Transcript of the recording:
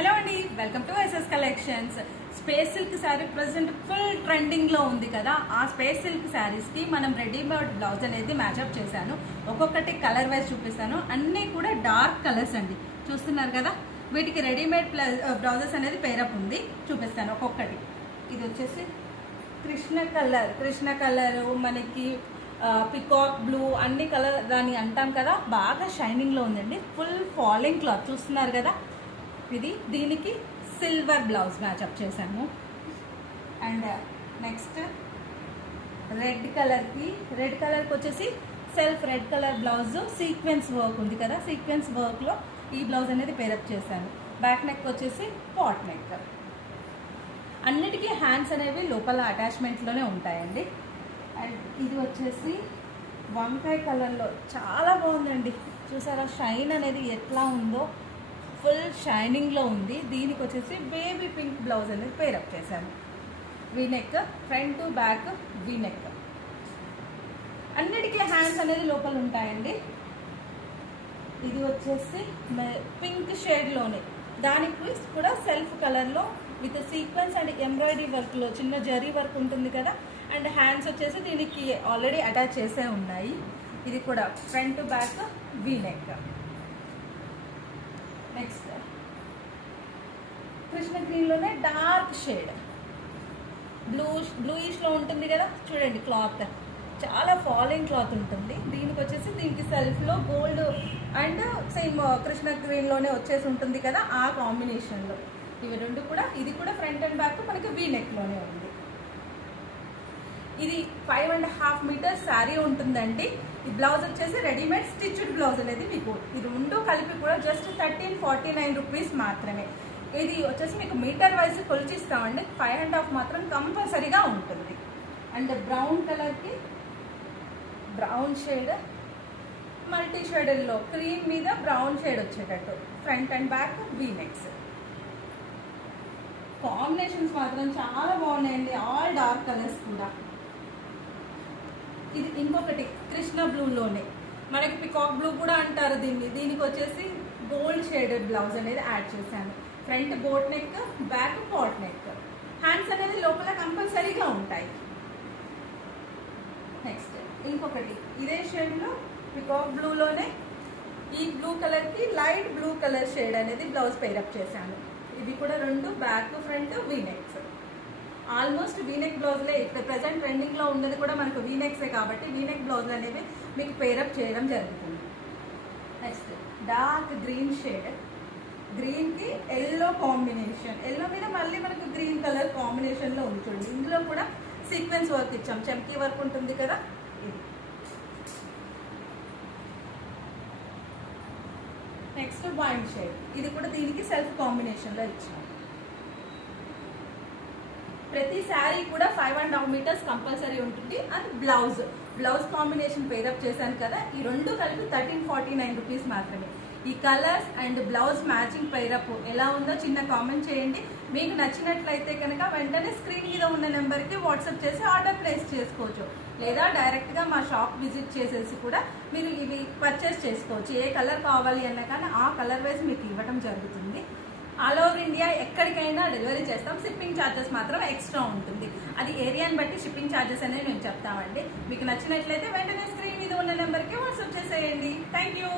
Hello అండి, welcome to SS collections. Space silk sari present full ట్రెండింగ్లో ఉంది కదా. ఆ స్పేస్ సిల్క్ శారీస్కి మనం రెడీమేడ్ బ్లౌజ్ అనేది మ్యాచప్ చేశాను. ఒక్కొక్కటి కలర్ వైజ్ చూపిస్తాను. అన్నీ కూడా డార్క్ కలర్స్ అండి, చూస్తున్నారు కదా. వీటికి రెడీమేడ్ బ్లౌజెస్ అనేది పేరప్ ఉంది, చూపిస్తాను ఒక్కొక్కటి. ఇది వచ్చేసి కృష్ణ కలర్ మనకి పికాక్ బ్లూ అన్ని కలర్ దాన్ని అంటాం కదా, బాగా షైనింగ్లో ఉందండి. ఫుల్ ఫాలింగ్ క్లాత్ చూస్తున్నారు కదా. దీనికి సిల్వర్ బ్లౌజ్ మ్యాచప్ చేశాను. అండ్ నెక్స్ట్ రెడ్ కలర్కి వచ్చేసి self red colour blouse sequence work ఉంది కదా, సీక్వెన్స్ వర్క్లో ఈ బ్లౌజ్ అనేది పేరప్ చేశాను. బ్యాక్ నెక్ వచ్చేసి పాట్ నెక్. అన్నిటికీ హ్యాండ్స్ అనేవి లోపల అటాచ్మెంట్లోనే ఉంటాయండి. అండ్ ఇది వచ్చేసి వంకాయ కలర్లో చాలా బాగుందండి. చూసారా షైన్ అనేది ఎట్లా ఉందో, ఫుల్ షైనింగ్లో ఉంది. దీనికి వచ్చేసి బేబీ పింక్ బ్లౌజ్ అనేది పేరప్ చేశాను. V-neck, front to back V-neck. అన్నిటికీ హ్యాండ్స్ అనేది లోపల ఉంటాయండి. ఇది వచ్చేసి పింక్ షేడ్లోనే, దానికి కూడా సెల్ఫ్ కలర్లో విత్ సీక్వెన్స్ అండ్ ఎంబ్రాయిడరీ వర్క్లో చిన్న జరీ వర్క్ ఉంటుంది కదా. అండ్ హ్యాండ్స్ వచ్చేసి దీనికి ఆల్రెడీ అటాచ్ చేసే ఉన్నాయి. ఇది కూడా front to back V neck. Next Krishna గ్రీన్లోనే డార్క్ షేడ్ బ్లూయిష్లో ఉంటుంది కదా, చూడండి. క్లాత్ చాలా ఫాలింగ్ క్లాత్ ఉంటుంది. దీనికి సెల్ఫ్లో గోల్డ్ అండ్ సేమ్ కృష్ణ గ్రీన్లోనే వచ్చేసి ఉంటుంది కదా, ఆ కాంబినేషన్లో ఇవి రెండు కూడా. ఇది కూడా ఫ్రంట్ అండ్ బ్యాక్ మనకి వీనెక్లోనే ఉంది. ఇది 5.5 మీటర్స్ శారీ ఉంటుందండి. ఈ బ్లౌజ్ వచ్చేసి రెడీమేడ్ స్టిచ్డ్ బ్లౌజ్ అనేది మీకు ఈ రెండు కలిపి కూడా జస్ట్ 1349 రూపీస్ మాత్రమే. ఇది వచ్చేసి మీకు మీటర్ వైజ్ కొలిచిస్తామండి. 5.5 మాత్రం కంపల్సరీగా ఉంటుంది. అండ్ బ్రౌన్ కలర్కి బ్రౌన్ షేడ్, మల్టీ షేడెడ్లో క్రీమ్ మీద బ్రౌన్ షేడ్ వచ్చేటట్టు front and back V-necks. Combinations మాత్రం చాలా బాగున్నాయండి, ఆల్ డార్క్ కలర్స్ కూడా. ఇది ఇంకొకటి కృష్ణ బ్లూలోనే, మనకి పికాక్ బ్లూ కూడా అంటారు దీనికి వచ్చేసి గోల్డ్ షేడెడ్ బ్లౌజ్ అనేది యాడ్ చేశాను. Front boat neck, back pot neck. Hands అనేది లోపల కంపల్సరీగా ఉంటాయి. నెక్స్ట్ ఇంకొకటి ఇదే షేడ్లో పికాక్ బ్లూలోనే ఈ బ్లూ కలర్కి లైట్ బ్లూ కలర్ షేడ్ అనేది బ్లౌజ్ పేరప్ చేశాను. ఇవి కూడా రెండు back front V necks. Almost V neck బ్లౌజ్లే ఇప్పుడు ప్రజెంట్ ట్రెండింగ్లో ఉన్నది కూడా మనకు వీనెక్సే కాబట్టి వీనెక్ బ్లౌజ్ అనేవి మీకు పేరప్ చేయడం జరుగుతుంది. నెక్స్ట్ డార్క్ గ్రీన్ షేడ్, గ్రీన్కి ఎల్లో కాంబినేషన్. ఎల్లో మీద మళ్ళీ మనకు గ్రీన్ కలర్ కాంబినేషన్లో ఉంది చూడండి. ఇందులో కూడా సీక్వెన్స్ వర్క్ ఇచ్చాం, చమ్కీ వర్క్ ఉంటుంది కదా. ఇది నెక్స్ట్ వైన్ షేడ్, ఇది కూడా దీనికి సెల్ఫ్ కాంబినేషన్లో ఇచ్చాం. ప్రతి శారీ కూడా 5.5 మీటర్స్ కంపల్సరీ ఉంటుంది. అది బ్లౌజ్ కాంబినేషన్ పేరప్ చేశాను కదా, ఈ రెండు కలిపి 1349 రూపీస్ మాత్రమే. ఈ colours and blouse matching pair up ఎలా ఉందో చిన్న కామెంట్ చేయండి. మీకు నచ్చినట్లయితే కనుక వెంటనే స్క్రీన్ మీద ఉన్న నెంబర్కి వాట్సాప్ చేసి ఆర్డర్ ప్లేస్ చేసుకోవచ్చు, లేదా డైరెక్ట్గా మా షాప్ విజిట్ చేసేసి కూడా మీరు ఇవి పర్చేస్ చేసుకోవచ్చు. ఏ కలర్ కావాలి అన్నా కానీ ఆ కలర్ వైజ్ మీకు ఇవ్వడం జరుగుతుంది. ఆల్ ఓవర్ ఇండియా ఎక్కడికైనా డెలివరీ చేస్తాం. షిప్పింగ్ ఛార్జెస్ మాత్రం ఎక్స్ట్రా ఉంటుంది. అది ఏరియాని బట్టి షిప్పింగ్ ఛార్జెస్ అనేది మేము చెప్తామండి. మీకు నచ్చినట్లయితే వెంటనే స్క్రీన్ మీద ఉన్న నెంబర్కి వాట్సాప్ చేసేయండి. Thank you.